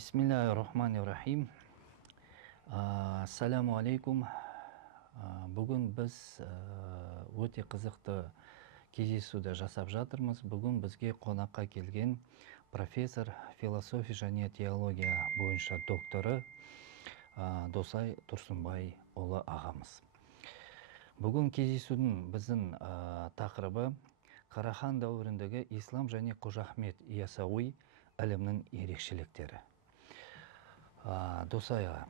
Бисмиллахир-рахманир-рахим. Ассаламу алейкум. Бүгін біз өте қызықты кездесуді жасап жатырмыз. Бүгін бізге қонаққа келген профессор, философия және теология бойынша докторы Досай Тұрсынбай ұлы ағамыз. Бүгін кездесудің біздің тақырыбы Қарахан дәуіріндегі ислам және Қожа Ахмет Яссауи ілімнің ерекшеліктері. Досай аға,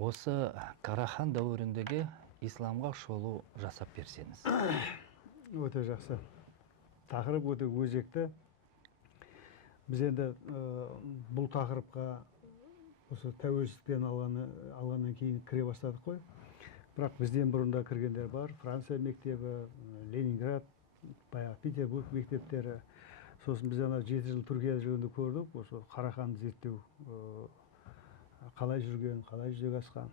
осы Қарахан дәуіріндегі исламға шолу жасап берсеңіз. Өте жақсы. Тақырып өте өзекті. Біз енді бұл тақырыпқа осы тәуелсіздіктен алғаннан кейін кіре бастадық қой. Бірақ бізден бұрында кіргендер бар. Франция мектебі, Ленинград, баяғы Петербург мектептері. Сосын біз 7 жыл Түркияда жүргенде көрдік. Осы Қараханды зерттеу қалай жүрген, қалай жүзеге асқан.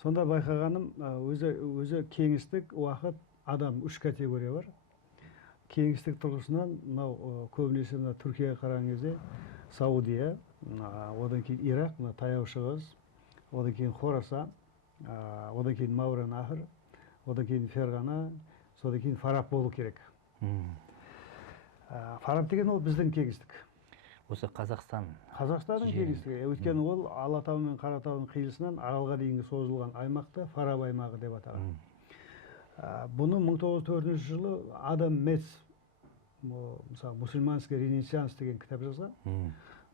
Сонда байқағаным, өзі кеңістік, уақыт, адам 3 категория бар. Кеңістік тұрғысынан көбінесе Түркияға қараған кезде Саудия, одан кейін Ирақ, таяу шығыс, одан кейін Хорасан, одан кейін Мауреннахр, одан кейін Ферғана, содан кейін Фараб болу керек. Фараб деген ол біздің кеңістік. Осы Қазақстанның кеңістігі. Өйткені ол Алатау мен Қаратаудың қиылысынан Аралға дейінгі созылған аймақты Фараб аймағы деп атаған. Бұны 1904 жылы Адам Мец, мысалы, мусульманский ренессанс деген кітап жазған.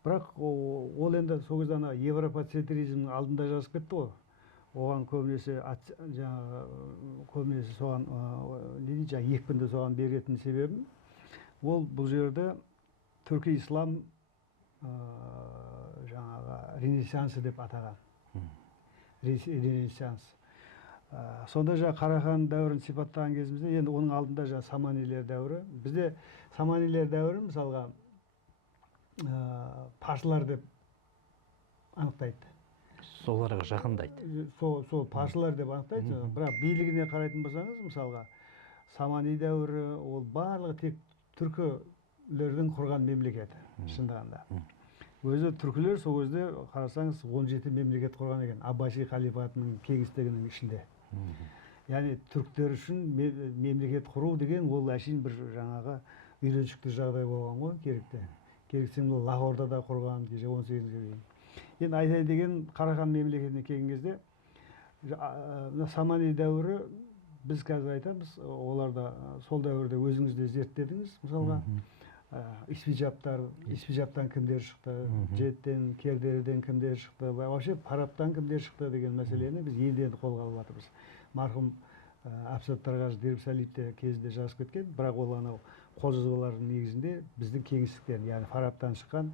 Бірақ ол енді сол кезде европацентризмнің алдында жазып кетті ғой. Оған көбінесе соған екпінді соған беретін себебім ол бұл жерде түркі ислам ренессансы деп атаған. Ренессанс. Сонда Қарахан дәуірін сипаттаған кезімізде, енді оның алдында Саманилер дәуірі. Бізде Саманилер дәуірі мысалға парсылар деп анықтайды. Соларға жақындайды. Сол парсылар деп анықтайды. Бірақ билігіне қарайтын болсаңыз, мысалға Самани дәуірі ол барлығы тек түркілердің құрған мемлекеті шындығында. Өзі түркілер сол кезде қарасаңыз 17 мемлекет құрған екен, Аббаси халифатының кеңістігінің ішінде. Яғни түріктер үшін мемлекет құру деген ол әшейін бір жаңағы үйреншікті жағдай болған ғой, керекті. Керексем ол Лахордада құрған, кеше 18-ге дейін. Енді айтайын деген Қарахан мемлекетіне келген кезде Самани дәуірі біз қазір айтамыз, оларда сол дәуірде өзіңіз де зерттедіңіз, мысалға Испиджаптан кімдер шықты, Джеттен, Кердерден кімдер шықты, вообще Фарабтан кімдер шықты деген мәселені біз елден қолға алып жатырмыз. Марқұм Абсат Тарғаш Дербісалиевте кезінде жазып кеткен, бірақ ол қолжазбалардың негізінде біздің кеңістіктен, яғни Фарабтан шыққан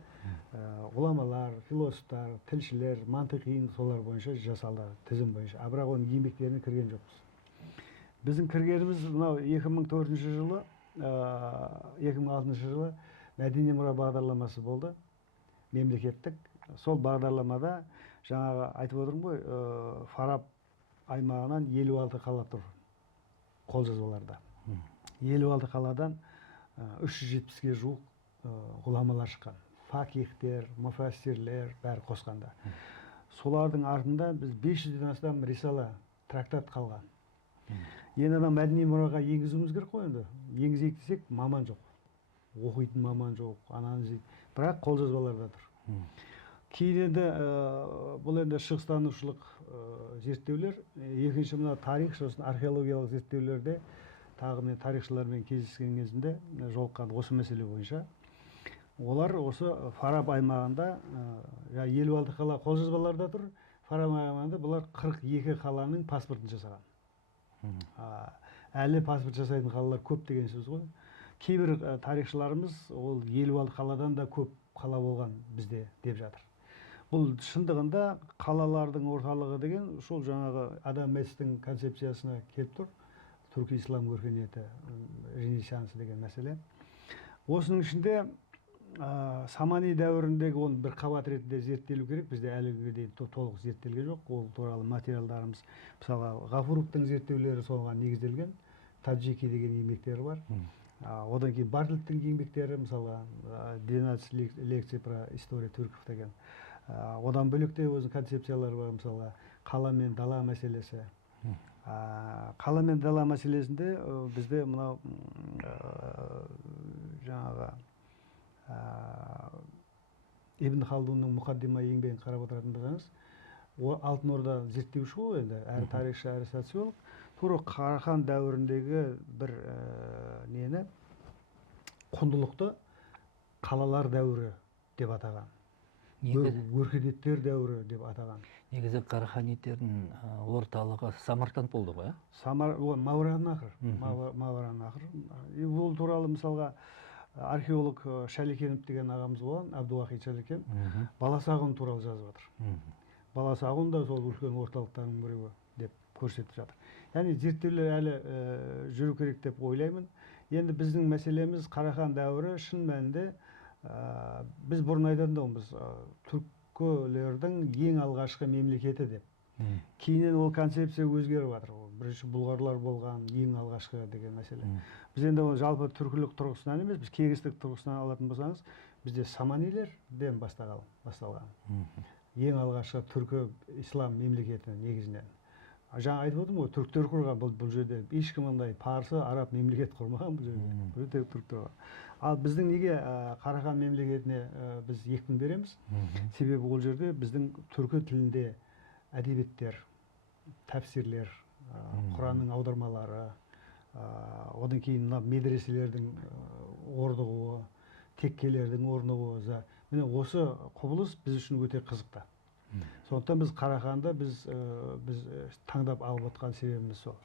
ғұламалар, философтар, тілшілер, мантиқин солар бойынша жасалды, тізім бойынша. Бірақ оның еңбектеріне кірген жоқпыз. Біздің кіргеніміз 2004 жылы, 2006 жылы мәдени мұра бағдарламасы болды, мемлекеттік. Сол бағдарламада жаңағы айтып отырмын ғой, Фараб аймағынан 56 қала тұр қолжазбаларда. 56 қаладан 370-ге жуық ғұламалар шыққан. Фақихтер, муфассирлер бәрі қосқанда. Солардың артында біз 500-ден астам рисала, трактат қалған. Енді мәдени мұраға енгізуіміз керек қой енді. Енгізейік десек, маман жоқ. Оқитын маман жоқ, бірақ қолжазбаларда тұр. Кейін енді бұл енді шығыстанушылық зерттеулер, екінші тарих, сосын археологиялық зерттеулерде тағы мен тарихшылармен кездескен кезінде жолыққан осы мәселе бойынша. Олар осы Фараб аймағында 56 қала қолжазбаларда тұр. Фараб аймағында бұлар 42 қаланың паспортын жасаған. Әлі паспорт жасайтын қалалар көп деген сөз ғой. Кейбір тарихшыларымыз ол 56 қаладан да көп қала болған бізде деп жатыр. Бұл шындығында қалалардың орталығы деген сол жаңағы Адам Мецтің концепциясына келіп тұр. Түркі ислам өркениеті, ренессансы деген мәселе. Осының ішінде Самани дәуіріндегі оны бір қабат ретінде зерттелу керек. Бізде әліге дейін толық зерттелген жоқ. Ол туралы материалдарымыз, мысалы, Ғафуровтың зерттеулері соған негізделген. Таджики деген еңбектері бар. Одан кейін Бартлеттің еңбектері, мысалы 12 лекций про историю түрков деген. Одан бөлек те өзінің концепциялары бар, мысалға қала мен дала мәселесі. Қала мен дала мәселесінде бізде мынау жаңағы Ибн Халдунның мұқаддима еңбегін қарап отыратын болсаңыз, Алтын Орда зерттеуші ғой енді, әрі тарихшы, әрі социолог. Тура Қарахан дәуіріндегі бір нені, құндылықты қалалар дәуірі деп атаған. Өркениеттер дәуірі деп атаған. Негізі Қараханиттердің орталығы Самарқанд болды ғой, Мауараннахр. Мауараннахр. Ол туралы мысалға археолог Шалекенов деген ағамыз болған, Абдуахит Шалекен, Баласағұн туралы жазып жатыр. Баласағұн да сол үлкен орталықтардың біреуі деп көрсетіп жатыр. Яғни зерттеулер әлі жүру керек деп ойлаймын. Енді біздің мәселеміз Қарахан дәуірі шын мәнінде біз бұрын айтатынбыз, түркілердің ең алғашқы мемлекеті деп. Кейіннен ол концепция өзгеріп жатыр. Бірінші бұлғарлар болған ең алғашқы деген мәселе. Біз енді жалпы түркілік тұрғысынан емес, біз кеңістік тұрғысынан алатын болсаңыз, бізде саманилерден басталған. Ең алғашқы түркі ислам мемлекеті негізінен. Жаңа айтып отырмын ғой, түріктер құрған бұл жерде ешкім ондай парсы, араб мемлекет құрмаған бұл жерде. Түріктер құрған. Ал біздің неге Қарахан мемлекетіне біз екпін береміз? Себебі ол жерде біздің түркі тілінде әдебиеттер, тәпсирлер, Құранның аудармалары, одан кейін медреселердің орнығуы, теккелердің орнығуы, міне осы құбылыс біз үшін өте қызықты. Сондықтан біз Қараханды біз таңдап алып отқан себебіміз сол.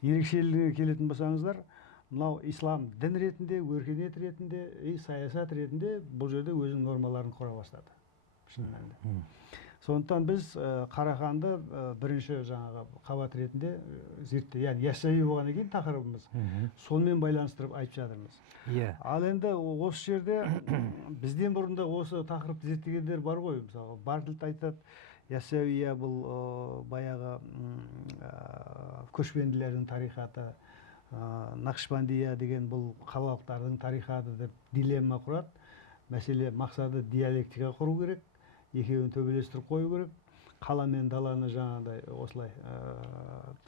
Ерекшелігіне келетін болсаңыздар, мынау ислам дін ретінде, өркениет ретінде, саясат ретінде бұл жерде өзінің нормаларын құра бастады. Шын мәнінде. Сондықтан біз Қараханды бірінші жаңағы қабат ретінде зерттеу, яғни яссауи болғаннан кейін тақырыбымыз, сонымен байланыстырып айтып жатырмыз. Ал енді осы жерде бізден бұрында осы тақырыпты зерттегендер бар ғой, мысалы Бартольд айтады, яссауия бұл баяғы көшпенділердің тарихаты, Нақшбандия деген бұл қалалықтардың тарихаты деп дилемма құрады. Мәселе мақсаты диалектика құру керек, екеуін төбелестіріп қою керек. Қала мен даланы жаңағыдай осылай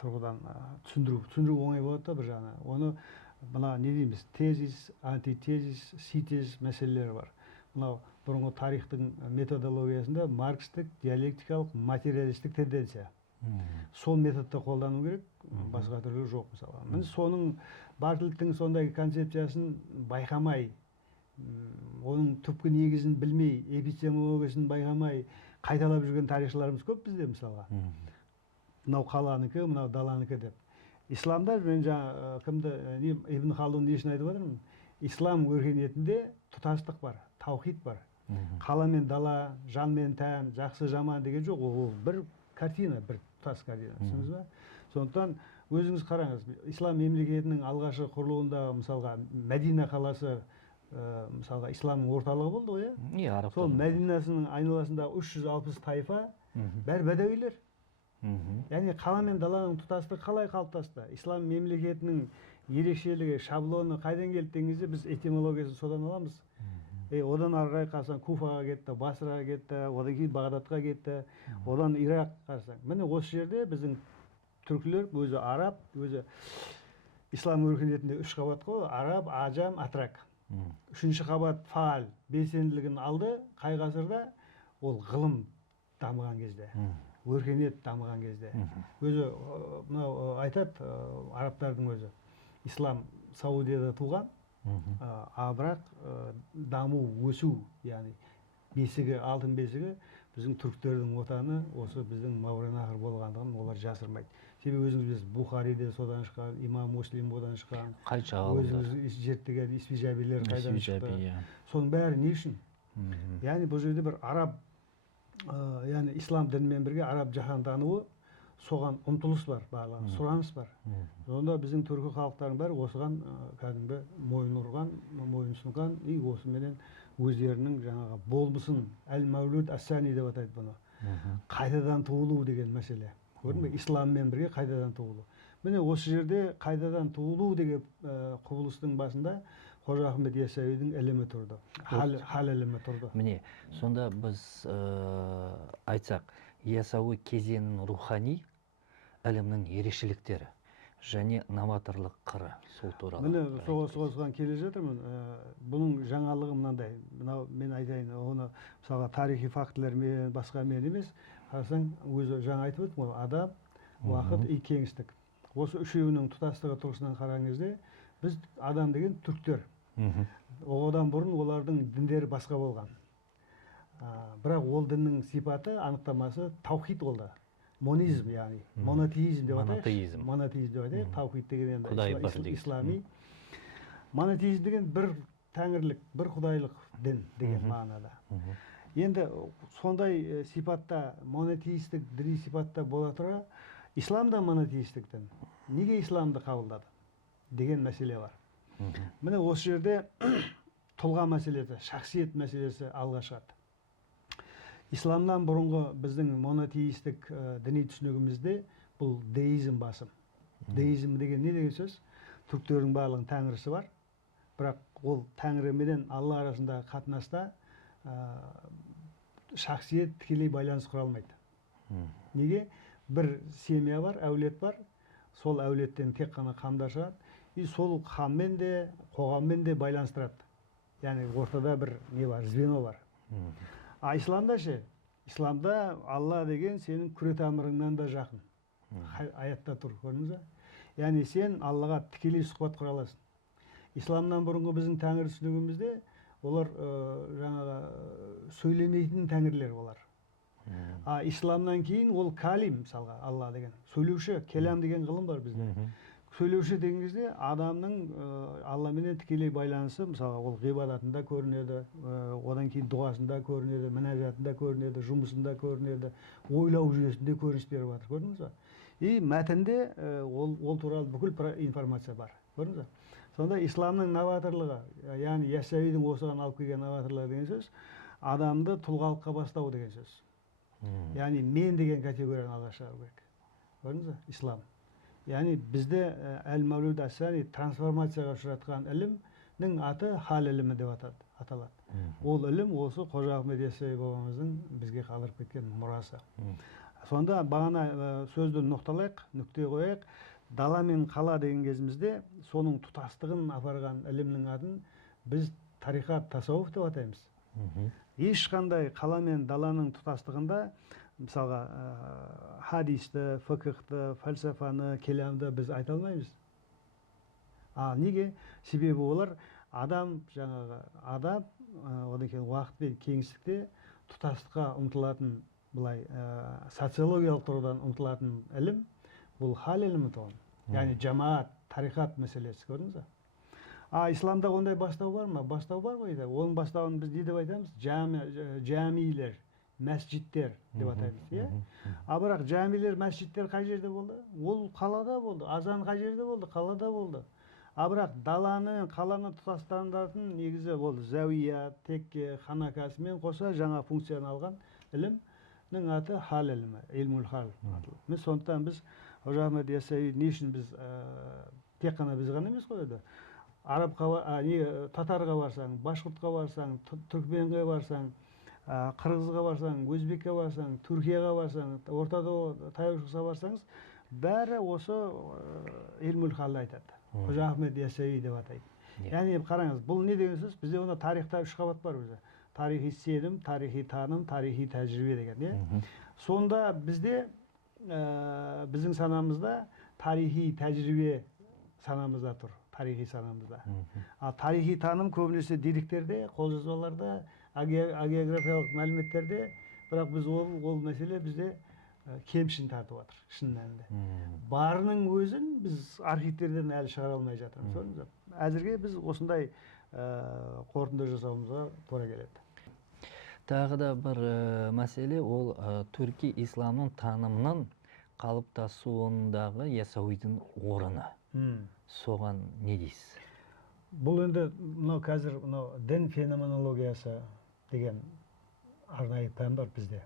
тұрғыдан түсіндіру оңай болады да бір жағынан. Оны мына не дейміз, тезис, антитезис, синтез мәселелері бар. Мынау бұрынғы тарихтың методологиясында маркстік, диалектикалық, материалистік тенденция. Сол методты қолдану керек, басқа түрі жоқ мысалы. Мен соның Бартольдтың сондай концепциясын байқамай, оның түпкі негізін білмей, эпистемологиясын байқамай қайталап жүрген тарихшыларымыз көп бізде мысалға. Мынау қаланыкі, мынау даланыкі деп. Исламда мен жаңа кімді Ибн Халдун несін айтып отырмын? Ислам өркениетінде тұтастық бар, таухид бар. Қала мен дала, жан мен тән, жақсы жаман деген жоқ, ол бір картина, бір тұтас картина. Түсіндіңіз ба? Сондықтан өзіңіз қараңыз, ислам мемлекетінің алғашқы құрылуында мысалға Мәдина қаласы мысалға исламның орталығы болды ғой, иә? Сол Мәдинасының айналасында 360 тайфа, бәрі бәдәуилер. Яғни қала мен даланың тұтастығы қалай қалыптасты? Ислам мемлекетінің ерекшелігі, шаблоны қайдан келді деген кезде біз этимологиясын содан аламыз. Одан ары қарай қарасаң Куфаға кетті, Басраға кетті, одан кейін Бағдадқа кетті, одан Ирақ қарасаң. Міне осы жерде біздің түркілер өзі араб, өзі ислам өркениетінде 3 қабат қой, араб, ажам, атрак. 3-ші қабат фаал белсенділігін алды. Қай ғасырда? Ол ғылым дамыған кезде, өркениет дамыған кезде. Өзі мынау айтады арабтардың өзі, ислам Саудияда туған, бірақ даму, өсу, яғни бесігі, алтын бесігі біздің түріктердің отаны осы біздің Мауараннахр болғандығын олар жасырмайды. Себебі өзіңіз білесіз, Бухариде содан шыққан, имам Муслим одан шыққан, өзіңіз зерттеген Исфижабилер қайдан шықты. Соның бәрі не үшін? Яғни бұл жерде бір араб, яғни ислам дінімен бірге араб жаһандануы, соған ұмтылыс бар, барлығы сұраныс бар. Сонда біздің түркі халықтардың бәрі осыған кәдімгі мойын ұрған, мойын сұнған, осыменен өздерінің жаңағы болмысын, әл-мәулуд әс-сәни деп атайды бұны. Қайтадан туылу деген мәселе. Көрдің бе? Исламмен бірге қайтадан туылу. Міне осы жерде қайтадан туылу деген құбылыстың басында Қожа Ахмет Яссауидің ілімі тұрды, хал ілімі тұрды. Міне, сонда біз айтсақ, Яссауи кезеңінің рухани ілімнің ерекшеліктері және новаторлық қыры сол туралы. Міне соған келе жатырмын. Бұның жаңалығы мынандай. Мынау мен айтайын, оны мысалға тарихи фактілермен, басқамен емес, қарасаң өзі жаңа айтып өттім ғой, адам, уақыт, кеңістік. Осы үшеуінің тұтастығы тұрғысынан қараған кезде біз адам деген түріктер. Одан бұрын олардың діндері басқа болған. Бірақ ол діннің сипаты, анықтамасы таухид болды. Монизм, яғни монотеизм деп атайық. Монотеизм деп атайық. Таухид деген енді ислами. Монотеизм деген бір тәңірлік, бір құдайлық дін деген мағынада. Енді сондай сипатта, монотеистік діни сипатта бола тұра, ислам да монотеистік дін. Неге исламды қабылдады деген мәселе бар. Міне осы жерде тұлға мәселесі, шахсиет мәселесі алға шығады. Исламнан бұрынғы біздің монотеистік діни түсінігімізде бұл деизм басым. Деизм деген не деген сөз? Түріктердің барлығының тәңірісі бар, бірақ ол тәңірі менен Алла арасындағы қатынаста шахсиет тікелей байланыс құра алмайды. Неге? Бір семья бар, әулет бар, сол әулеттен тек қана қамдар шығады, и сол қаммен де, қоғаммен де байланыстырады. Яғни ортада бір не бар, звено бар. Исламда ше, исламда Алла деген сенің күре тамырыңнан да жақын. Аятта тұр, көрдіңіз бе? Яғни сен Аллаға тікелей сұхбат құра аласың. Исламнан бұрынғы біздің тәңір түсінігімізде олар жаңағы сөйлемейтін тәңірлер олар. Исламнан кейін ол калим, мысалға Алла деген, сөйлеуші, келам деген ғылым бар бізде. Сөйлеуші деген кезде адамның Алламенен тікелей байланысы, мысалға ол ғибадатында көрінеді, одан кейін дұғасында көрінеді, мінәжатында көрінеді, жұмысында көрінеді, ойлау жүйесінде көрініс беріп жатыр, көрдіңіз бе? И мәтінде ол туралы бүкіл информация бар, көрдіңіз бе? Сонда исламның новаторлығы, яғни Яссауидің осыған алып келген новаторлығы деген сөз, адамды тұлғалыққа бастау деген сөз. Яғни мен деген категорияны алға шығару керек. Көрдіңіз бе? Ислам. Яғни бізде әл-Мәулуд ас-Сани трансформацияға ұшыратқан ілімнің аты хал ілімі деп аталады. Ол ілім осы Қожа Ахмет Яссауи бабамыздың бізге қалдырып кеткен мұрасы. Сонда бағана сөзді нұқталайық, нүкте қояйық. Дала мен қала деген кезімізде соның тұтастығын апарған ілімнің атын біз тарихат, тасауф деп атаймыз. Ешқандай қала мен даланың тұтастығында мысалға хадисті, фықхты, фәлсафаны, келамды біз айта алмаймыз. Неге? Себебі олар адам, жаңағы адам, одан кейін уақыт пен кеңістікте тұтастыққа ұмтылатын, былай социологиялық тұрғыдан ұмтылатын ілім, бұл хал ілімі тұғын. Яғни жамаат, тарихат мәселесі, көрдіңіз бе? Исламда ондай бастау бар ма? Бастау бар ғой. Оның бастауын біз не деп айтамыз? Жамилер, мәсжидтер деп атаймыз. Бірақ жамилер, мәсжидтер қай жерде болды? Ол қалада болды. Азан қай жерде болды? Қалада болды. Бірақ даланы, қаланы тұтастандыратын негізі болды. Зәуия, текке, ханакасымен қоса жаңа функцияны алған ілімнің аты хал ілімі, илмул хал. Сондықтан біз Қожа Ахмет Яссауи не үшін біз тек қана біз ғана емес қой еді. Татарға барсаң, башқұртқа барсаң, түркменге барсаң, қырғызға барсаң, өзбекке барсаң, Түркияға барсаң, ортада таяу шығысқа барсаңыз, бәрі осы илмул халды айтады. Қожа Ахмет Яссауи деп атайды. Яғни қараңыз, бұл не деген сөз? Бізде оны тарихта үш қабат бар өзі. Тарихи сенім, тарихи таным, тарихи тәжірибе деген. Сонда бізде біздің санамызда тарихи тәжірибе санамызда тұр. Тарихи санамызда. Тарихи таным көбінесе деректерде, қолжазбаларда, агеографиялық мәліметтерде, бірақ біз ол мәселе бізде кемшін тартып жатыр, шын мәнінде. Барының өзін біз архивтерден әлі шығара алмай жатырмыз. Әзірге біз осындай қорытынды жасауымызға тура келеді. Тағы да бір мәселе, ол түрки исламның танымның қалыптасуындағы Яссауидің орны. Соған не дейсіз? Бұл енді қазір дін феноменологиясы деген арнайы пән бар бізде.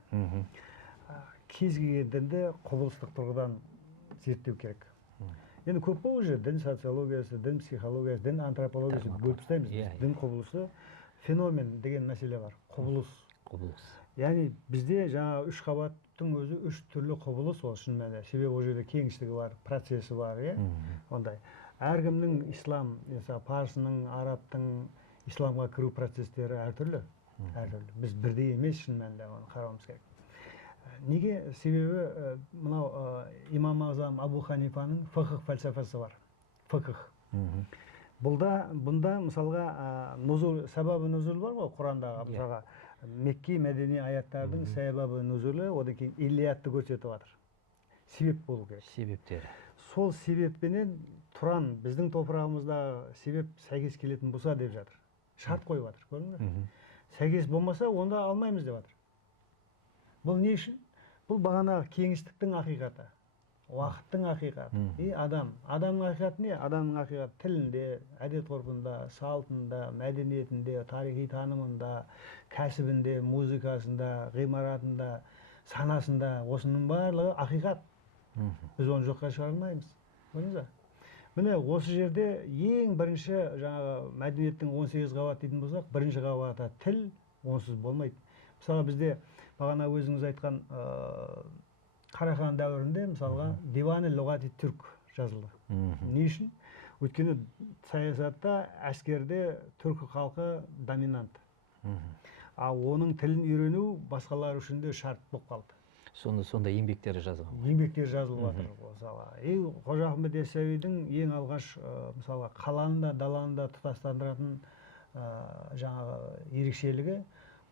Кез келген дінді құбылыстық тұрғыдан зерттеу керек. енді көп қой уже дін социологиясы, дін психологиясы, дін антропологиясы бөліп тастаймыз. Дін құбылысы феномен деген мәселе бар. Құбылыс. Яғни бізде жаңа үш қабаттың өзі үш түрлі құбылыс ол шын мәнінде. Себебі ол жерде кеңістігі бар, процесі бар, иә? Ондай. Әркімнің ислам, мысалы парсының, арабтың исламға кіру процестері әртүрлі. Біз бірдей емес шын мәнінде оны қарауымыз керек. Неге? Себебі мынау имам Азам Абу Ханифаның фықх фәлсафасы бар. Фықх. Бұнда мысалға сәбабы нұзул бар ғой Құрандағы, мысалға Мекки мәдени аяттардың сәбабы нұзулы, одан кейін иллиятты көрсетіп жатыр. Себеп болу керек. Себептері. Сол себеппенен Тұран біздің топырағымызда себеп сәйкес келетін болса деп жатыр. Шарт қойып жатыр, көрдіңіз бе? Сәйкес болмаса, онда алмаймыз деп жатыр. Бұл не үшін? Бұл бағанағы кеңістіктің ақиқаты, уақыттың ақиқаты. Адамның ақиқаты не? Адамның ақиқаты тілінде, әдет-ғұрпында, салтында, мәдениетінде, тарихи танымында, кәсібінде, музыкасында, ғимаратында, санасында, осының барлығы ақиқат. Біз оны жоққа шығара алмаймыз. Көрдіңіз бе? Міне осы жерде ең бірінші жаңағы мәдениеттің 18 қабат дейтін болсақ, бірінші қабаты тіл, онсыз болмайды. Мысалы бізде бағана өзіңіз айтқан Қарахан дәуірінде мысалға Диван лұғати түрк жазылды. Не үшін? Өйткені саясатта, әскерде түркі халқы доминант. Оның тілін үйрену басқалар үшін де шарт болып қалды. Сонда еңбектері жазылған. Еңбектері жазылып жатыр мысалға. Қожа Ахмет Яссауидің ең алғаш мысалға қаланы да даланы да тұтастандыратын жаңағы ерекшелігі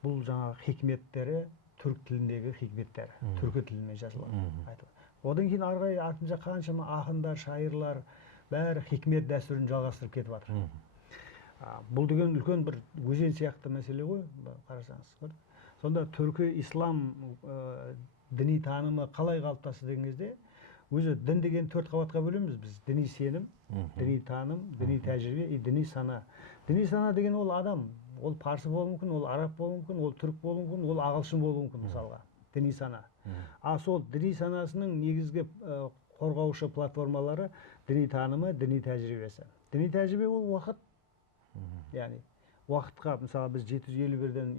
бұл жаңағы хикметтері түрк тіліндегі хикметтері, түркі тілімен жазылған. Одан кейін артынша қаншама ақындар, шайырлар бәрі хикмет дәстүрін жалғастырып кетіп жатыр. Бұл деген үлкен бір өзен сияқты мәселе ғой, қарасаңыз. Сонда түркі ислам діни танымы қалай қалыптасты деген кезде, өзі дін деген 4 қабатқа бөлеміз біз. Діни сенім, діни таным, діни тәжірибе, діни сана. Діни сана деген ол адам, ол парсы болуы мүмкін, ол араб болуы мүмкін, ол түрік болуы мүмкін, ол ағылшын болуы мүмкін мысалға. Діни сана. Сол діни санасының негізгі қорғаушы платформалары діни танымы, діни тәжірибесі. Діни тәжірибе ол уақыт. Яғни уақытқа, мысалы біз 751-ден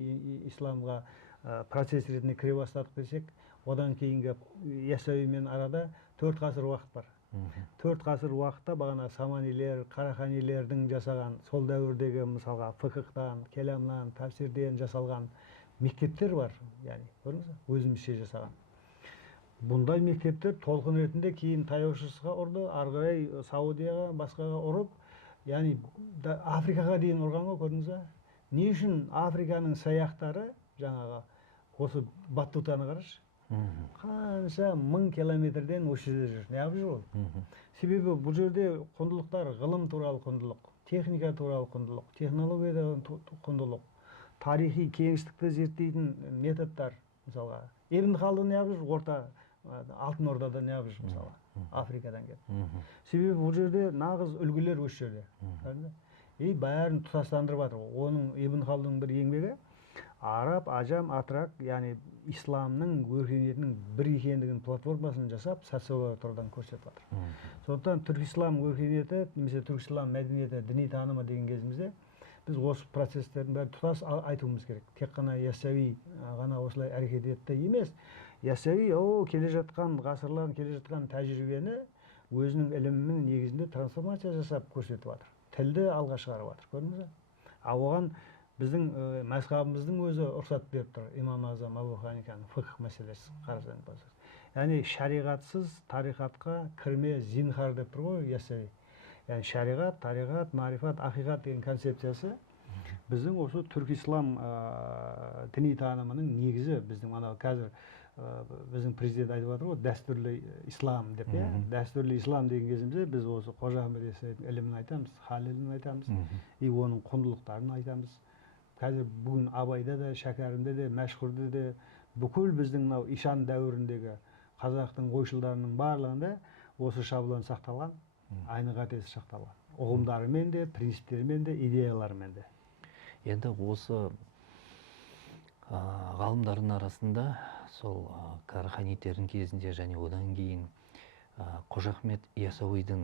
исламға процесс ретінде кіре бастадық десек, одан кейінгі Яссауимен арада 4 ғасыр уақыт бар. 4 ғасыр уақытта бағана Саманилер, Қараханилердің жасаған сол дәуірдегі мысалға фықхтан, келамнан, тафсирден жасалған мектептер бар. Яғни, көрдіңіз бе? Өзімізше жасаған. Бұндай мектептер толқын ретінде кейін таяу шығысқа ұрды, ары қарай Саудияға, басқаға ұрып, яғни Африкаға дейін ұрған ғой, көрдіңіз бе? Не үшін Африканың саяқтары жаңағы осы Баттутаны қарашы. Қанша 1000 километрден осы жерде жүр. Неғып жүр ол? Себебі бұл жерде құндылықтар, ғылым туралы құндылық, техника туралы құндылық, технология құндылық, тарихи кеңістікті зерттейтін методтар, мысалға. Ибн Халдун неғып жүр? Орта Алтын Ордада неғып жүр мысалға? Африкадан келіп. Себебі бұл жерде нағыз үлгілер осы жерде. Бәрін тұтастандырып жатыр. Оның Ибн Халдунның бір еңбегі араб, ажам, атрак, яғни исламның өркениетінің бір екендігін платформасын жасап, социологиялық тұрғыдан көрсетіп жатыр. Сондықтан түркі ислам өркениеті, немесе түркі ислам мәдениеті, діни танымы деген кезімізде біз осы процестердің бәрін тұтас айтуымыз керек. Тек қана Яссауи ғана осылай әрекет етті емес. Яссауи келе жатқан ғасырларын, келе жатқан тәжірибені өзінің ілімінің негізінде трансформация жасап көрсетіп жатыр. Тілді алға шығарып жатыр, көрдіңіз бе? Оған біздің мәзһабымыздың өзі рұқсат беріп тұр. Имам Азам Абу Ханифаның фықх мәселесі қарасаңыз болса. Яғни шариғатсыз тариқатқа кірме зинхар деп тұр ғой Яссауи. Яғни шариғат, тариқат, марифат, ақиқат деген концепциясы біздің осы түркі ислам діни танымының негізі. Біздің анау қазір біздің президент айтып жатыр ғой, дәстүрлі ислам деп, дәстүрлі ислам деген кезімізде біз осы Қожа Ахмет Яссауидің ілімін айтамыз, халилін айтамыз, оның құндылықтарын айтамыз. Қазір бүгін Абайда да, Шәкәрімде де, Мәшһүрде де, бүкіл біздің мынау ишан дәуіріндегі қазақтың ойшылдарының барлығында осы шаблон сақталған, айны қатесі сақталған. Ұғымдарымен де, принциптерімен де, идеяларымен де. Енді осы ғалымдардың арасында сол Қараханитердің кезінде және одан кейін Қожа Ахмет Яссауидің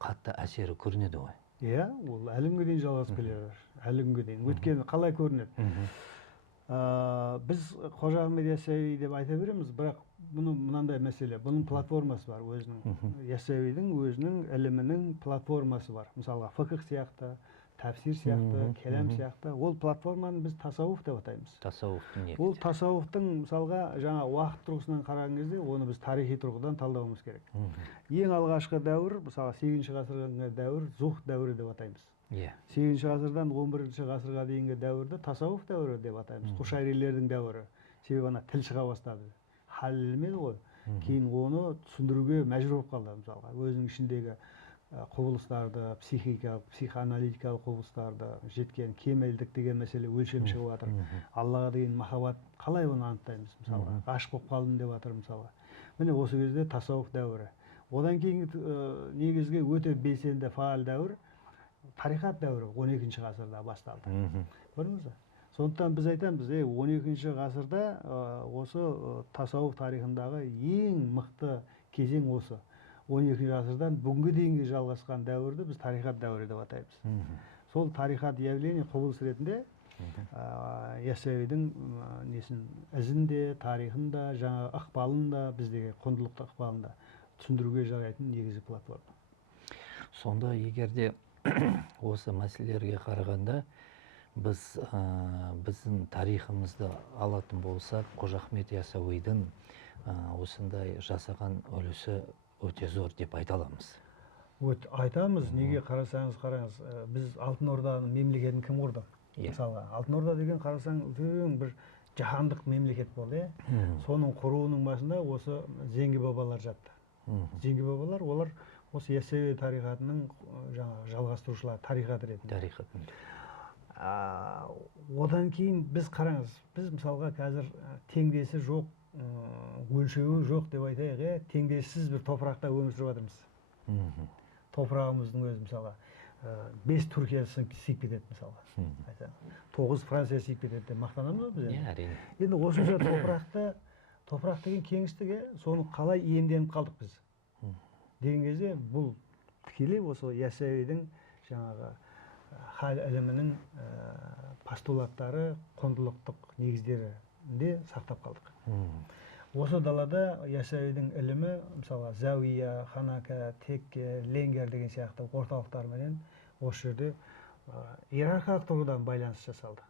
қатты әсері көрінеді ғой. Иә, ол әлі күнге дейін жалғасып келе жатыр. Әлі күнге дейін. Өйткені қалай көрінеді? Біз Қожа Ахмет Яссауи деп айта береміз, бірақ бұның мынандай мәселе, бұның платформасы бар өзінің. Яссауидің өзінің ілімінің платформасы бар. Мысалға, фикх сияқты, тәфсир сияқты, келам сияқты. Ол платформаны біз тасауф деп атаймыз. Тасауфтың негізі. Ол тасауфтың мысалға жаңа уақыт тұрғысынан қараған кезде, оны біз тарихи тұрғыдан талдауымыз керек. Ең алғашқы дәуір, мысалға 8-ші ғасырға дәуір зух дәуірі деп атаймыз. 8-ші ғасырдан 11-ші ғасырға дейінгі дәуірді тасауф дәуірі деп атаймыз. Құшайрилердің дәуірі. Себебі ана тіл шыға бастады. Хал ілмеді ғой. Кейін оны түсіндіруге мәжбүр болып қалды, мысалға. Өзінің ішіндегі құбылыстарды, психикалық, психоаналитикалық құбылыстарды жеткен кемелдік деген мәселе өлшем шығып жатыр. Аллаға деген махаббат қалай оны анықтаймыз, мысалға. Ғашық болып қалдым деп жатыр, мысалға. Міне осы кезде тасауф дәуірі. Одан кейін негізгі өте белсенді фаал дәуір тарихат дәуірі 12-ші ғасырда басталды. Көрдіңіз бе? Сондықтан біз айтамыз, 12-ші ғасырда осы тасауф тарихындағы ең мықты кезең осы. 12-ші ғасырдан бүгінге дейінгі жалғасқан дәуірді біз тарихат дәуірі деп атаймыз. Сол тарихат явление құбылыс ретінде Яссауидің ізінде, тарихында, жаңа ықпалында, біздегі құндылықты ықпалында түсіндіруге жарайтын негізгі платформа. Сонда егерде осы мәселелерге қарағанда біздің тарихымызды алатын болсақ, Қожа Ахмет Яссауидің осындай жасаған үлесі өте зор деп айта аламыз. Айтамыз, неге қарасаңыз қараңыз, біз Алтын Орданың мемлекетін кім құрды? Мысалға, Алтын Орда деген қарасаң үлкен бір жаһандық мемлекет болды. Соның құруының басында осы Зеңгі бабалар жатты. Зеңгі бабалар, олар осы Яссауи тарихатының жалғастырушылар, тарихат ретінде. Одан кейін біз қараңыз, біз мысалға қазір теңдесі жоқ, өлшеуі жоқ деп айтайық, теңдессіз бір топырақта өмір сүріп жатырмыз. Топырағымыздың өзі мысалға 5 Түркия сыйып кетеді мысалға. 9 Франция сыйып кетеді деп мақтанамыз ғой біз. Енді осынша топырақ деген кеңістігі, соны қалай иемденіп қалдық біз? Деген кезде бұл тікелей осы Яссауидің жаңағы хал ілімінің постулаттары, құндылықтық негіздерінде сақтап қалдық. Осы далада Яссауидің ілімі, мысалы Зауия, Ханака, Текке, Ленгер деген сияқты орталықтармен осы жерде иерархиялық тұрғыдан байланыс жасалды.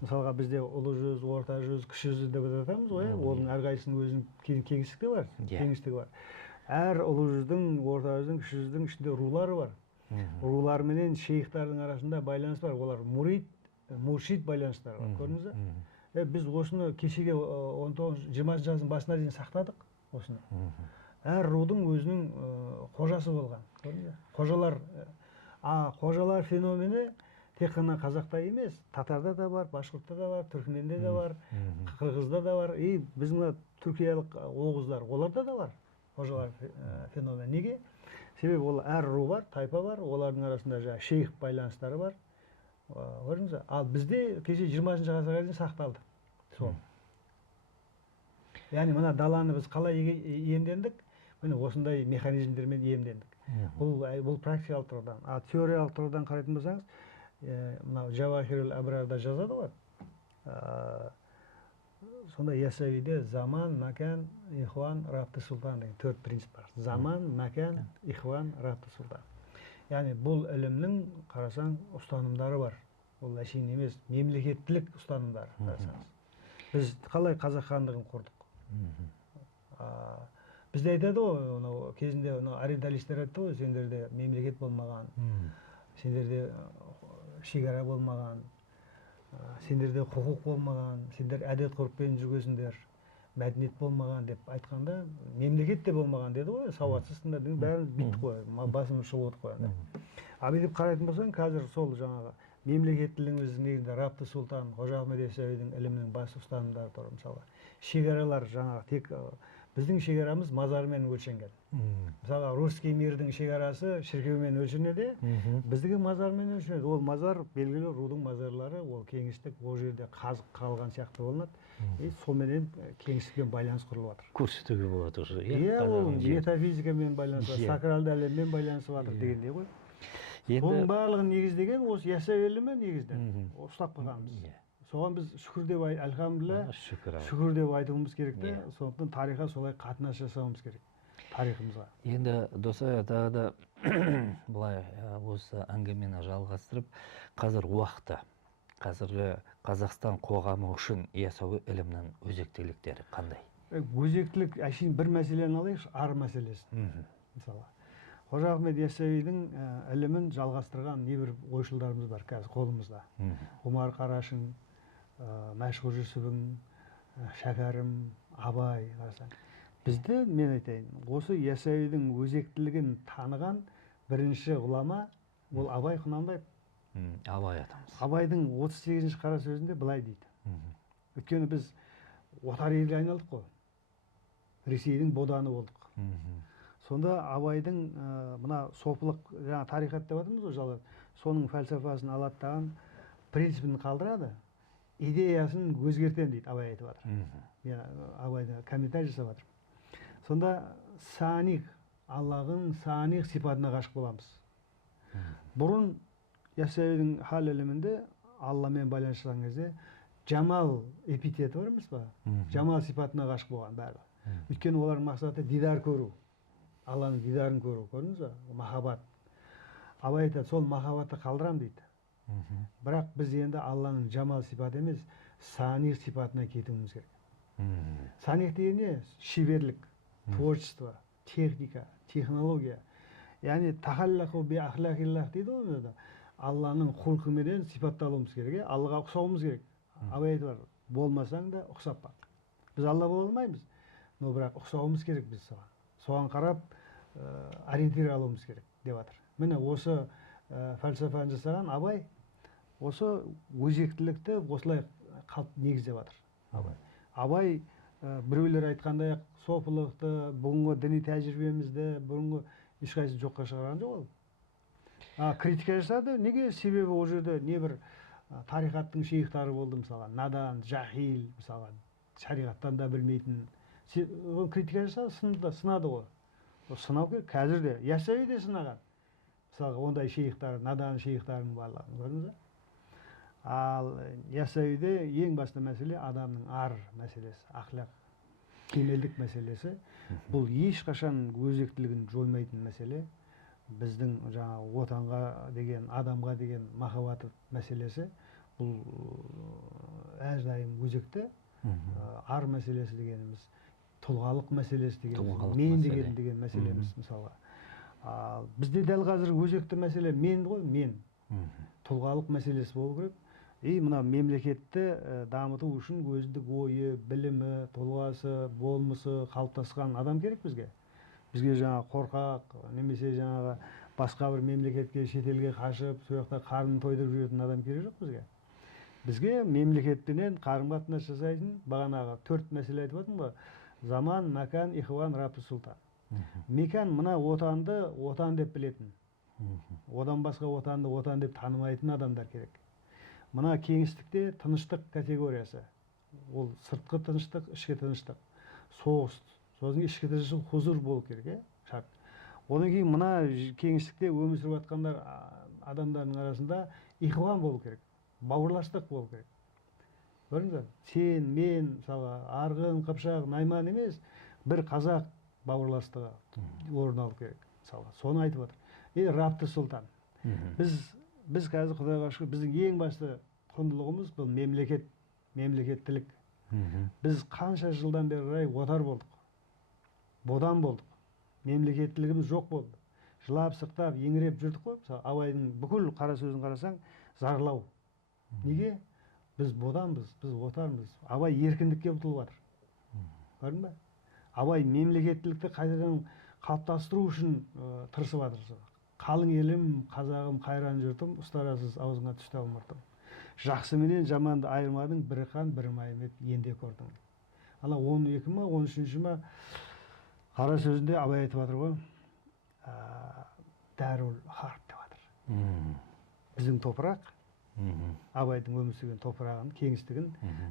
Мысалға бізде ұлы жүз, орта жүз, кіші жүз деп атамыз ғой, оның әрқайсысының өзінің кеңістігі бар. Әр ұлы жүздің, орта жүздің, кіші жүздің ішінде рулары бар. Рулар менен шейхтардың арасында байланыс бар. Олар муршид байланыстары бар. Көрдіңіз бе? Біз осыны кешеге 19-20 жаздың басына дейін сақтадық осыны. Әр рудың өзінің қожасы болған. Қожалар феномені тек қана қазақта емес, татарда да бар, башқұртта да бар, түркменде де бар, қырғызда да бар. Біздің түркиялық оғыздар, оларда да бар қожалар феномені. Неге? Себебі ол әр ру бар, тайпа бар, олардың арасында шейх байланыстары бар. Ал бізде кеше 20-ші ғасырға дейін сақталды. Яғни мына даланы біз қалай иемдендік? Міне осындай механизмдермен иемдендік. Бұл практикалық тұрғыдан. Теориялық тұрғыдан қарайтын болсаңыз, мынау Жавахирул Абрарда жазады ғой. Сонда Яссауиде заман, мәкан, ихван, рабты сұлтан деген 4 принцип бар. Заман, мәкан, ихван, рабты сұлтан. Яғни бұл ілімнің қарасаң ұстанымдары бар. Ол әшейін емес, мемлекеттілік ұстанымдары қарасаңыз. Біз қалай қазақ хандығын құрдық? Бізде айтады ғой, кезінде ориенталистер айтты ғой, сендерде мемлекет болмаған, сендерде шекара болмаған, сендерде құқық болмаған, сендер әдет ғұрыппен жүргесіңдер, мәдениет болмаған деп айтқанда, мемлекет те болмаған деді ғой, сауатсызсыңдар деген бәрін биттік қой, басымыз шығып отыр қой. Абай деп қарайтын болсаң, қазір сол жаңағы мемлекеттілігіміздің негізінде рабты сұлтан, Қожа Ахмет Яссауидің ілімінің бас ұстанымдары тұр. Мысалы, шекаралар жаңағы тек біздің шекарамыз мазармен өлшенген. Мысалға, русский мирдің шекарасы шіркеумен өлшенеді, біздігі мазармен өлшенеді. Ол мазар белгілі рудың мазарлары, ол кеңістік, ол жерде қазық қалған сияқты болынады. Соменен кеңістікпен байланыс құрылып жатыр. Көрсетуге болады уже. Иә, ол метафизикамен байланысы бар, сакралды әлеммен байланысы бар дегендей ғой. Оның барлығын негіздеген осы ясауи ілімі негізінен ұстап қалғанбыз. Соған біз шүкір деп альхамдулилля, шүкір деп айтуымыз керек те, сондықтан тарихқа солай қатынас жасауымыз керек. Тарихымызға. Енді Досай тағы да былай осы әңгімені жалғастырып, қазір уақытта, қазіргі Қазақстан қоғамы үшін ясауи ілімнің өзектіліктері қандай? Өзектілік, әшейін бір мәселені алайықшы, ар мәселесін. Мысалы, Қожа Ахмет Яссауидің ілімін жалғастырған небір ойшылдарымыз бар қазір қолымызда. Ғұмар Қарашың, Мәшһүр Жүсіптің, Шәкәрім, Абай қарасаң. Бізді, мен айтайын, осы Яссауидің өзектілігін таныған бірінші ғұлама ол Абай Құнанбаев. Абай атамыз. Абайдың 38-ші қара сөзінде былай дейді. Өйткені біз отар елге айналдық қой. Ресейдің боданы болдық. Сонда Абайдың мына сопылық, жаңа тарихат деп жатырмыз ғой жалғыз, соның фәлсафасын алаттаған принципін қалдырады, идеясын өзгертен дейді, Абай айтып жатыр. Мен Абайда комментарий жасап жатырмын. Сонда саних, Аллахың саних сипатына ғашық боламыз. Бұрын Яссауидің хал ілімінде Алламен байланыстырған кезде жамал эпитеті бар емес па? Жамал сипатына ғашық болған бәрі. Өйткені олардың мақсаты дидар көру. Алланың дидарын көру, көрдіңіз ба? Махаббат. Абай айтады, сол махаббатты қалдырам дейді. Бірақ біз енді Алланың жамал сипаты емес, саних сипатына кетуіміз керек. Саних деген не? Шеберлік, творчество, техника, технология. Яғни тахаллаху би ахлахиллах дейді ғой. Алланың құлқыменен сипатталуымыз керек, Аллаға ұқсауымыз керек. Абай айтып бар, болмасаң да ұқсап бар. Біз Алла бола алмаймыз, но бірақ ұқсауымыз керек біз соған. Соған қарап ориентир алуымыз керек деп жатыр. Міне осы фәлсафаны жасаған Абай осы өзектілікті осылай негіздеп жатыр. Абай біреулер айтқандай сопылықты, бүгінгі діни тәжірибемізді, бүгінгі ешқайсысын жоққа шығарған жоқ ол. Критика жасады. Неге? Себебі ол жерде небір тарихаттың шейхтары болды, мысалға, надан, жахил, мысалға, шариғаттан да білмейтін. Критика жасады, сынады ғой. Сынау керек, қазір де. Яссауи де сынаған. Мысалға, ондай шейхтар, надан шейхтардың барлығын көрдіңіз ба? Ал Яссауиде ең басты мәселе адамның ар мәселесі, ақлақ, кемелдік мәселесі. Бұл ешқашан өзектілігін жоймайтын мәселе. Біздің жаңа отанға деген, адамға деген махаббаты мәселесі бұл әрдайым өзекті. Ар мәселесі дегеніміз, тұлғалық мәселесі дегеніміз, мен деген мәселеміз мысалға. Бізде дәл қазір өзекті мәселе мен ғой, мен. Тұлғалық мәселесі болу керек. Мына мемлекетті дамыту үшін өзіндік ойы, білімі, тұлғасы, болмысы қалыптасқан адам керек бізге. Бізге жаңа қорқақ, немесе жаңаға басқа бір мемлекетке, шетелге қашып, сол жақта қарнын тойдырып жүретін адам керек жоқ бізге. Бізге мемлекетпенен қарым-қатынас жасайтын бағанағы 4 мәселе айтып жатырмын ғой. Заман, макан, ихван, раббы сұлтан. Мекан мына отанды отан деп білетін. Одан басқа отанды отан деп танымайтын адамдар керек. Мына кеңістікте тыныштық категориясы. Ол сыртқы тыныштық, ішкі тыныштық. Соғыс. Сосын ішкі тыныштық хузур болу керек, шарт. Одан кейін мына кеңістікте өмір сүріп жатқандар адамдардың арасында ихван болу керек. Бауырластық болу керек. Көрдіңіз бе? Сен, мен, мысалы, Арғын, Қыпшақ, Найман емес, бір қазақ бауырластығы орын алу керек. Мысалы, соны айтып отыр. Раббы сұлтан. Біз қазір Құдайға шүкір, біздің ең басты құндылығымыз бұл мемлекет, мемлекеттілік. Біз қанша жылдан бері отар болдық. Бодан болдық. Мемлекеттілігіміз жоқ болды. Жылап, сықтап, еңіреп жүрдік қой. Мысалы, Абайдың бүкіл қара сөзін қарасаң, зарлау. Неге? Біз боданбыз, біз отармыз. Абай еркіндікке ұмтылып жатыр. Көрдің бе? Абай мемлекеттілікті қайтадан қалыптастыру үшін тырысып жатыр. Қалың елім, қазағым, қайран жұртым, ұстарасыз аузыңа түсті алмұртым. Жақсы менен жаманды айырмадың, бірі қан, бірі майымет, енде көрдің. Ана 12 ма, 13 ма қара сөзінде Абай айтып жатыр ғой, дәрул харп деп жатыр. Біздің топырақ, Абайдың өмір сүрген топырағын, кеңістігін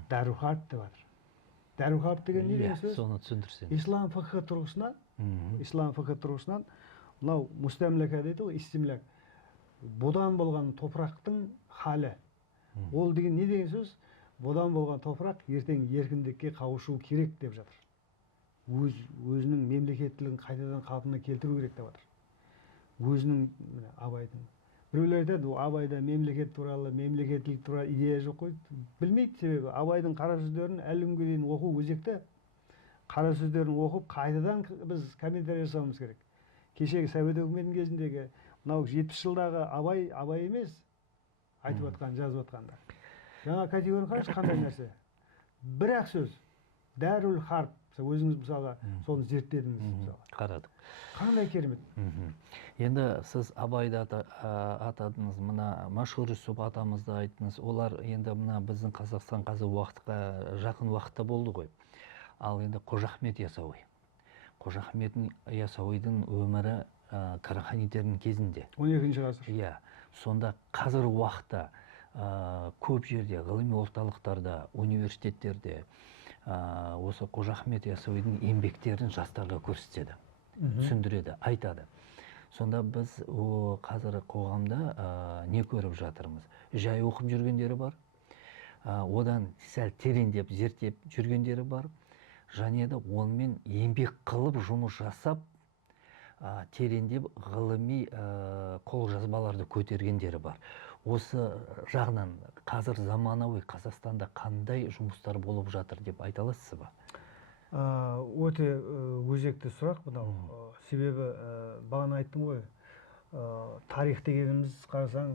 дәрул харп деп жатыр. Дәру харп деген не деген сөз? Соны түсіндірсең. Ислам фикхы тұрғысынан, мынау мустамлика дейді ғой, истимлак. Бодан болған топырақтың халі. Ол деген не деген сөз? Бодан болған топырақ ертең еркіндікке қауышу керек деп жатыр. Өзінің мемлекеттілігін қайтадан қалпына келтіру керек деп жатыр. Өзінің Абайдың. Біреулер айтады, Абайда мемлекет туралы, мемлекеттілік туралы идея жоқ қой. Білмейді, себебі Абайдың қара сөздерін әлі күнге дейін оқу өзекті. Қара сөздерін оқып, қайтадан біз комментарий жасауымыз керек. Кешегі Совет өкіметінің кезіндегі мынау 70 жылдағы Абай емес, айтып жатқан, жазып жатқанда. Жаңа категория қарашы, қандай нәрсе? Бір-ақ сөз. Дәрул харп. Өзіңіз мысалға соны зерттедіңіз мысалға. Қарадық. Қандай керемет. Енді сіз Абайды атадыңыз, мына Машһүр Жүсіп атамызды айттыңыз. Олар енді мына біздің Қазақстан қазір уақытқа жақын уақытта болды ғой. Ал енді Қожа Ахмет Яссауи. Қожа Ахмет Яссауидің өмірі Караханидердің кезінде. 12-ші ғасыр. Иә. Сонда қазір уақытта көп жерде, ғылыми орталықтарда, университеттерде осы Қожа Ахмет Яссауидің еңбектерін жастарға көрсетеді, түсіндіреді, айтады. Сонда біз қазір қоғамда не көріп жатырмыз? Жай оқып жүргендері бар, одан сәл тереңдеп, зерттеп жүргендері бар, және де онымен еңбек қылып, жұмыс жасап, тереңдеп ғылыми қолжазбаларды көтергендері бар. Осы жағынан қазір заманауи Қазақстанда қандай жұмыстар болып жатыр деп айта аласыз ба? Өте өзекті сұрақ мынау. Себебі бағана айттым ғой, тарих дегеніміз қарасаң,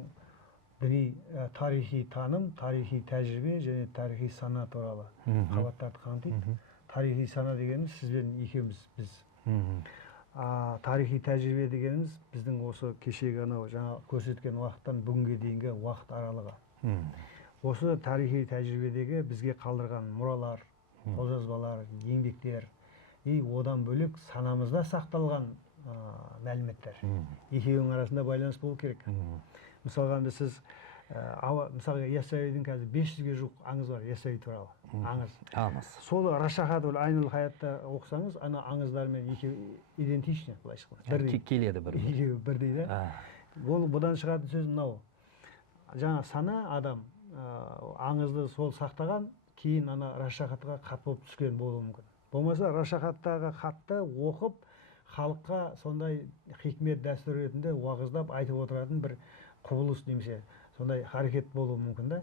діни тарихи таным, тарихи тәжірибе және тарихи сана туралы қабаттарды қамтиды. Тарихи сана дегеніміз сізбен екеуміз, біз. Тарихи тәжірибе дегеніміз біздің осы кешегі анау жаңа көрсеткен уақыттан бүгінге дейінгі уақыт аралығы. Осы тарихи тәжірибедегі бізге қалдырған мұралар, қолжазбалар, еңбектер, одан бөлек санамызда сақталған мәліметтер. Екеуінің арасында байланыс болу керек. Мысалға сіз мысалға Яссауидің қазір 500-ге жуық аңыз бар, Яссауи туралы. Аңыз. Сол Рашахатул Айнул Хаятта оқысаңыз, ана аңыздармен екеуі идентичны, былай шыққан. Келеді бір. Екеуі бірдей да. Ол бұдан шығатын сөз мынау. Жаңа сана адам аңызды сол сақтаған, кейін ана Рашахатқа хат болып түскен болуы мүмкін. Болмаса Рашахаттағы хатты оқып, халыққа сондай хикмет дәстүр ретінде уағыздап айтып отыратын бір құбылыс немесе сондай харекет болуы мүмкін да.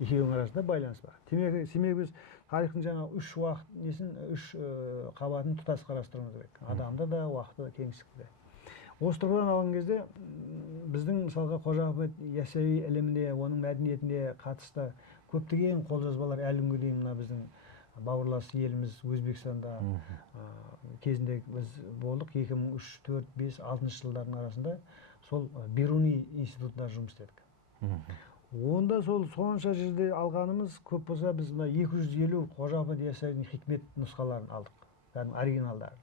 Екеуінің арасында байланыс бар. Демек біз тарихтың жаңа үш қабатын тұтас қарастыруымыз керек. Адамды да, уақытты да, кеңістікті де. Осы тұрғыдан алған кезде біздің мысалға Қожа Ахмет Яссауи іліміне, оның мәдениетіне қатысты көптеген қолжазбалар әлі күнге дейін мына біздің бауырлас еліміз Өзбекстанда кезінде біз болдық. 2003, 4, 5, 6 жылдардың арасында сол Бируни институтында жұмыс істедік. Онда сол сонша жерде алғанымыз көп болса, біз 250 Қожа Ахмет Яссауидің хикмет нұсқаларын алдық, оригиналдарын.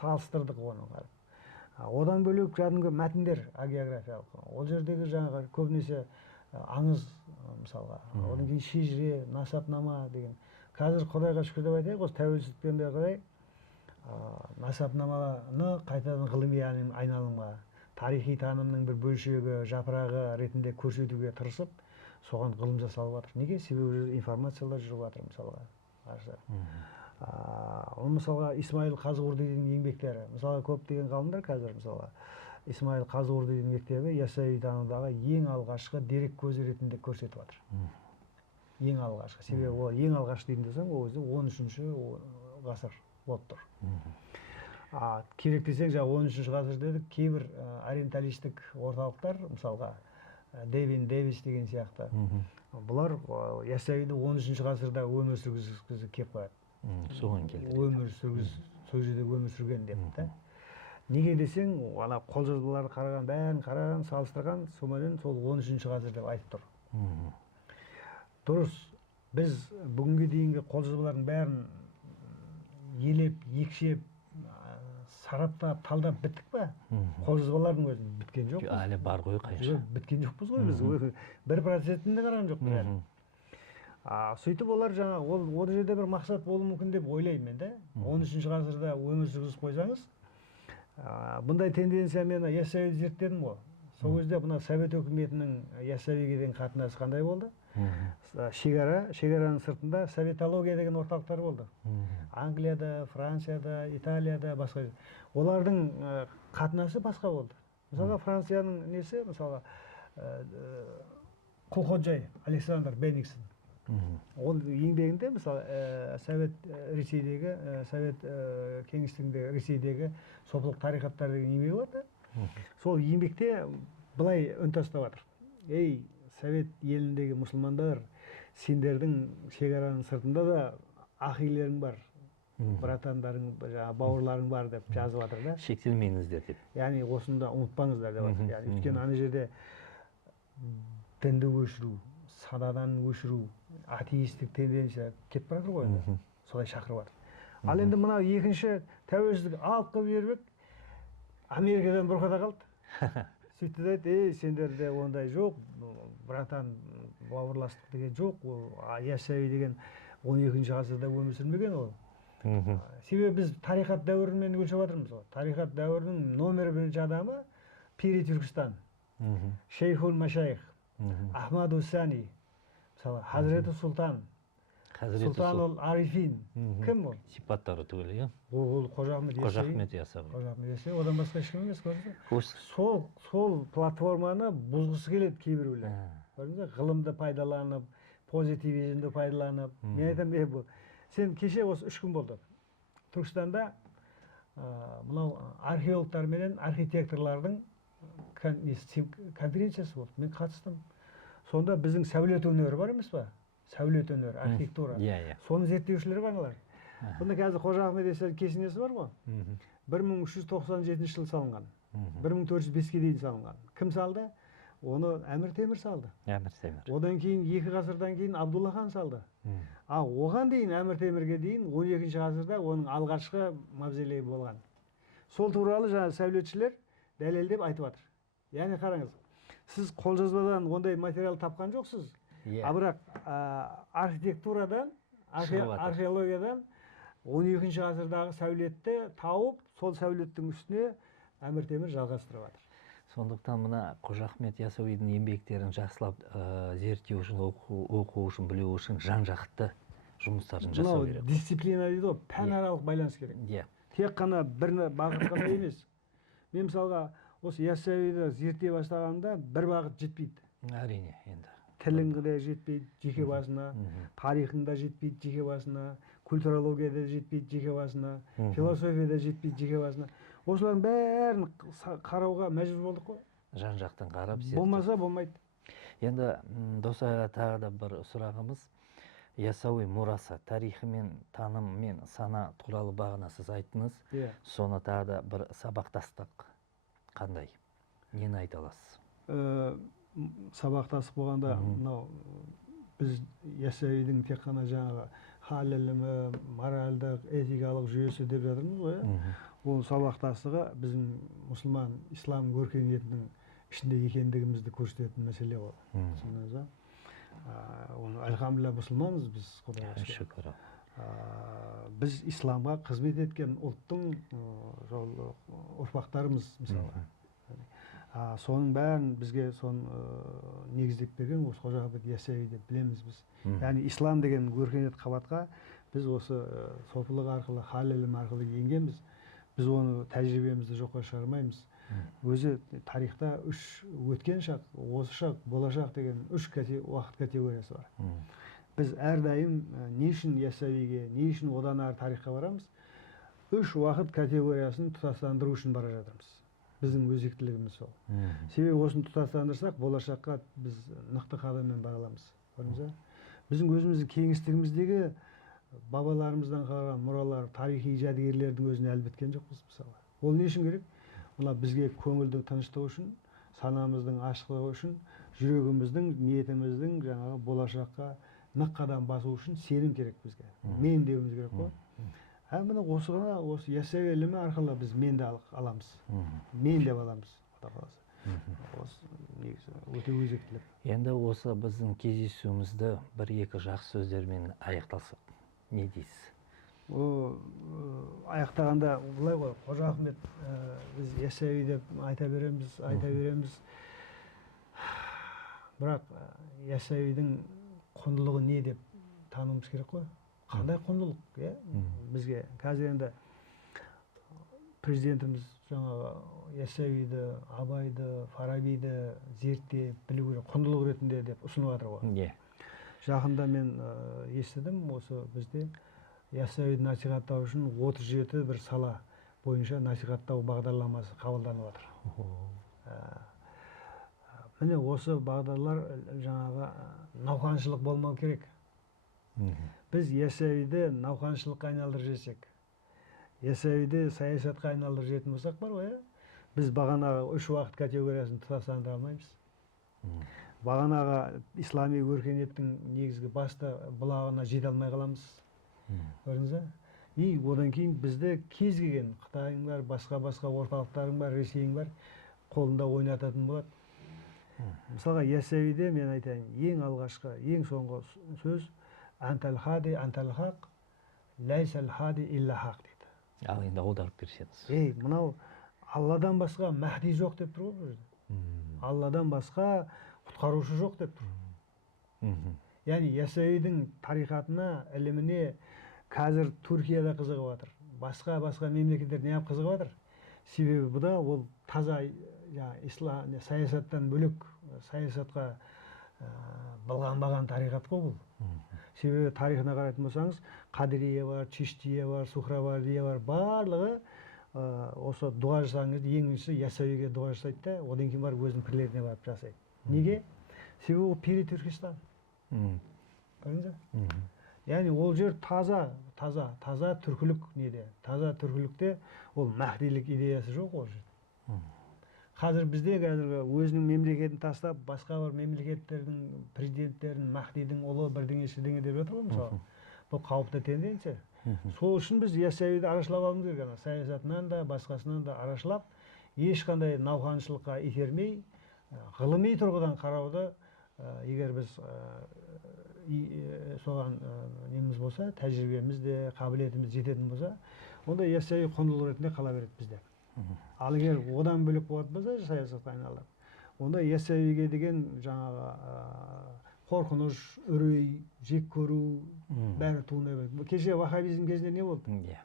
Салыстырдық оны. Одан бөлек кәдімгі мәтіндер, агеографиялық. Ол жердегі жаңағы көбінесе аңыз мысалға. Одан кейін шежіре, насапнама деген. Қазір Құдайға шүкір деп айтайық, осы тәуелсіздіктен бері қарай насапнаманы қайтадан ғылыми айналымға, тарихи танымның бір бөлшегі, жапырағы ретінде көрсетуге тырысып, соған ғылым жасалып жатыр. Неге? Себебі информациялар жүріп жатыр мысалға. Мысалға Исмаил Қазығұрдидің еңбектері. Мысалға көптеген ғалымдар қазір мысалға Исмаил Қазығұрдидің мектебі Яссауи танудағы ең алғашқы дерек көзі ретінде көрсетіп жатыр. Ең алғашқы. Себебі ол ең алғашқы дейін десең, ол өзі 13-ші ғасыр болып тұр. Керек десең, жаңа 13-ші ғасыр дедік, кейбір ориенталистік орталықтар, мысалға Дэвин Дэвис деген сияқты, бұлар Яссауиді 13-ші ғасырда өмір сүргізгісі кеп қояды. Соған келді. Сол жерде өмір сүрген деп. Неге десең, қолжазбаларды қараған, салыстырған, сонымен сол 13-ші ғасыр деп айтып тұр. Дұрыс, біз бүгінге дейінгі қолжазбалардың бәрін елеп, екшеп, сараптап, талдап біттік па? Қолжазбалардың өзін біткен жоқ. Әлі бар ғой қайшы. Біткен жоқпыз ғой біз. 1%-ін де қараған жоқпыз әлі. Сөйтіп олар жаңа ол жерде бір мақсат болуы мүмкін деп ойлаймын мен да. 13 ғасырда өмір сүргізіп қойсаңыз, бұндай тенденциямен яссауиді зерттедім ғой. Сол кезде мына совет өкіметінің яссауиге деген қатынасы қандай болды? Шекараның сыртында советология деген орталықтар болды. Англияда, Францияда, Италияда, басқа. Олардың қатынасы басқа болды. Мысалға Францияның несі, мысалға Құлходжай Александр Бениксон. Ол еңбегінде мысалы Совет Ресейдегі, Совет кеңістігіндегі Ресейдегі сопылық тарихаттар деген еңбегі бар да. Сол еңбекте былай үн тастап жатыр. Ей, Совет еліндегі мұсылмандар, сендердің шекараның сыртында да ақилерің бар, братандарың, бауырларың бар деп жазып жатыр да. Шектелмеңіздер деп. Яғни осында ұмытпаңыздар деп жатыр. Яғни өйткені ана жерде дінді өшіру, санадан өшіру, атеистік тенденция кетіп бара жатыр ғой енді. Солай шақырып жатыр. Ал енді мына екінші тәуелсіздік алып келіп жіберіп, Америкадан бұрқада қалды. Сөйтті де айтты, ей, сендерде ондай жоқ, братан, бауырластық деген жоқ, ол яссауи деген 12-ші ғасырда өмір сүрмеген ол. Себебі біз тарихат дәуірімен өлшеп жатырмыз ғой. Тарихат дәуірінің номер бірінші адамы Пири Түркістан, Шейхул Машайх, Ахмаду Сани, мысалы Хазіреті Сұлтан, Сұлтан Арифин. Кім ол? Сипаттары түгел, иә? Ол Қожа Ахмет Яссауи. Қожа Ахмет Яссауи. Қожа Ахмет Яссауи, одан басқа ешкім емес, көрдіңіз. Сол платформаны бұзғысы келеді кейбіреулер. Көрдіңіз, ғылымды пайдаланып, позитивизмді пайдаланып. Мен айтамын, сен кеше осы 3 күн болды. Түркістанда мынау археологтар менен архитекторлардың конференциясы болды. Мен қатыстым. Сонда біздің сәулет өнері бар емес па? Сәулет өнері, архитектура. Соны зерттеушілер бар олар. Бұнда қазір Қожа Ахмет Яссауи кесенесі бар ғой. 1397 жылы салынған. 1405-ге дейін салынған. Кім салды? Оны Әмір Темір салды. Әмір Темір. Одан кейін 2 ғасырдан кейін Абдулла хан салды. Оған дейін Әмір Темірге дейін 12-ші ғасырда оның алғашқы мавзолейі болған. Сол туралы жаңа сәулетшілер дәлелдеп айтып жатыр. Яғни қараңыз, сіз қолжазбадан ондай материал тапқан жоқсыз. Бірақ архитектурадан, археологиядан 12-ші ғасырдағы сәулетті тауып, сол сәулеттің үстіне Әмір Темір жалғастырып жатыр. Сондықтан мына Қожа Ахмет Яссауидің еңбектерін жақсылап зерттеу үшін, оқу үшін, білу үшін жан-жақты жұмыстарын жасау керек. Дисциплина дейді ғой, пәнаралық байланыс керек. Тек қана бір бағыт қана емес. Мен мысалға осы Яссауиді зерттей бастағанда бір бағыт жетпейді. Әрине, енді. Тіліңде жетпейді жеке басына, тарихында жетпейді жеке басына, культурологияда жетпейді жеке басына, философияда жетпейді жеке басына. Осылардың бәрін қарауға мәжбүр болдық қой. Жан-жақтан қарап зерттеу. Болмаса болмайды. Енді Досайға тағы да бір сұрағымыз. Яссауи мұрасы, тарихы мен таным мен сана туралы бағана сіз айттыңыз. Соны тағы да бір сабақтастық қандай? Нені айта аласыз? Сабақтасып болғанда, біз Яссауидің тек қана жаңағы хал ілімі, моральдық, этикалық жүйесі деп жатырмыз ғой. Ол сабақтастығы біздің мұсылман, ислам өркениетінің ішінде екендігімізді көрсететін мәселе ғой. Альхамдулилля мұсылманбыз біз, Құдайға шүкір. Біз исламға қызмет еткен ұлттың ұрпақтарымыз мысалы. Соның бәрін бізге негіздеп берген осы Қожа Ахмет Яссауи деп білеміз біз. Яғни ислам деген өркениет қабатқа біз осы сопылық арқылы, хал ілім арқылы енгенбіз. Біз оны тәжірибемізді жоққа шығармаймыз. Өзі тарихта өткен шақ, осы шақ, болашақ деген 3 уақыт категориясы бар. Біз әрдайым не үшін Яссауиге, не үшін одан ары тарихқа барамыз? 3 уақыт категориясын тұтастандыру үшін бара жатырмыз. Біздің өзектілігіміз сол. Себебі осыны тұтастандырсақ, болашаққа біз нақты қадаммен бара аламыз. Біздің өзіміздің кеңістігіміздегі бабаларымыздан қалған мұралар, тарихи жәдігерлердің өзін әлі біткен жоқпыз мысалы. Ол не үшін керек? Мына бізге көңілді тыныштығы үшін, санамыздың ашықтығы үшін, жүрегіміздің, ниетіміздің жаңағы болашаққа нық қадам басу үшін сенім керек бізге. Мен деуіміз керек қой. Міне осы Яссауи ілімі арқылы біз мен де аламыз. Мен деп аламыз. осы негізі өте өзектілік. Енді осы біздің кездесуімізді бір-екі жақсы сөздермен аяқталсақ, не дейсіз? Аяқтағанда былай ғой, Қожа Ахмет, біз яссауи деп айта береміз. Бірақ яссауидің құндылығы не деп тануымыз керек қой. Қандай құндылық, иә? Бізге қазір енді президентіміз жаңағы яссауиді, Абайды, Фарабиді зерттеп білу керек, құндылық ретінде деп ұсынып жатыр ғой. Жақында мен естідім, осы бізде яссауиді насихаттау үшін 37 бір сала бойынша насихаттау бағдарламасы қабылданып жатыр. Міне осы бағдарлар жаңағы науқаншылық болмау керек. Біз яссауиді науқаншылыққа айналдырып жесек, яссауиді саясатқа айналдырып жетін болсақ бар ғой, біз бағанағы 3 уақыт категориясын тұтастандыра алмаймыз. Бағанағы ислами өркениеттің негізгі басты бұлағына жете алмай қаламыз. Көрдіңіз ба? И одан кейін бізді кез келген Қытайың бар, басқа орталықтарың бар, Ресейің бар, қолында ойнататын болады. Мысалға яссауиде мен айтайын, ең алғашқы, ең соңғы сөз антал хади антал хақ, лайсал хади илля хақ дейді. Ал енді аударып берсеңіз. Мынау Алладан басқа мәхди жоқ деп тұр ғой бұл жерде. Алладан басқа құтқарушы жоқ деп тұр. Яғни яссауидің тарихатына, іліміне қазір Түркияда қызығып жатыр. Басқа мемлекеттер неғып қызығып жатыр? Себебі бұда ол таза ислам саясаттан бөлек, саясатқа былғанбаған тарихат қой бұл. Себебі тарихына қарайтын болсаңыз, Қадирия бар, Чиштия бар, Сухравардия бар, барлығы осы дұға жасаңыз, ең бірінші яссауиге дұға жасайды да, одан кейін барып өзінің пірлеріне барып жасайды. Неге? Себебі ол пири Түркістан. Көрдіңіз бе? Яғни ол жер таза түркілік неде? Таза түркілікте ол мәхдилік идеясы жоқ ол жерде. Қазір бізде өзінің мемлекетін тастап, басқа бір мемлекеттердің президенттерін мәхдидің ұлы бірдеңе деп жатыр ғой мысалы. Бұл қауіпті тенденция. Сол үшін біз яссауиді арашалап алуымыз керек. Саясатынан да, басқасынан да арашалап, ешқандай науқаншылыққа итермей, ғылыми тұрғыдан қарауды, егер біз соған неміз болса, тәжірибеміз де, қабілетіміз жететін болса, онда яссауи құндылық ретінде қала береді бізде. Ал егер одан бөлек болатын болса, саясатқа айналып, онда яссауиге деген жаңағы қорқыныш, үрей, жек көру бәрі туындай береді. Кеше ваххабизм кезінде не болды?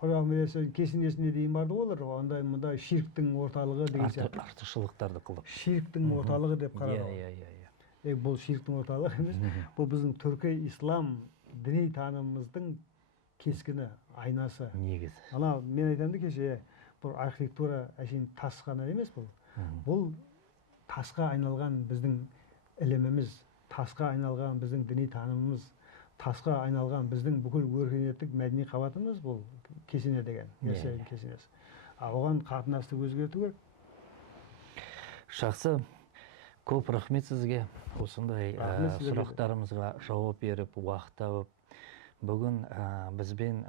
Қожа Ахмет яссауи кесенесіне дейін барды олар, ондай ширктің орталығы деген сияқты. Артықшылықтарды қылып. Ширктің орталығы деп қарады. Бұл ширктің орталығы емес, бұл біздің түркі ислам діни танымымыздың кескіні, айнасы. Негізі. Ана мен айтамын да кеше, бұл архитектура әшейін тас қана емес бұл. Бұл тасқа айналған біздің іліміміз, тасқа айналған біздің діни танымымыз, тасқа айналған біздің бүкіл өркениеттік мәдени қабатымыз бұл кесене деген, яссауи кесенесі. Оған қатынасты өзгерту керек. Жақсы. Көп рахмет сізге осындай сұрақтарымызға жауап беріп, уақыт тауып. Бүгін бізбен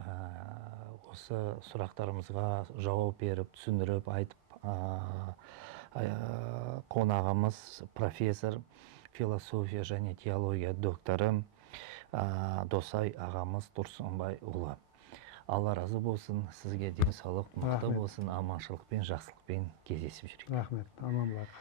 осы сұрақтарымызға жауап беріп, түсіндіріп, айтып, қонағымыз профессор, философия және теология докторы Досай ағамыз Тұрсынбайұлы. Алла разы болсын, сізге денсаулық мықты болсын, аманшылықпен, жақсылықпен кездесіп жүрейік. Рахмет, аман болайық.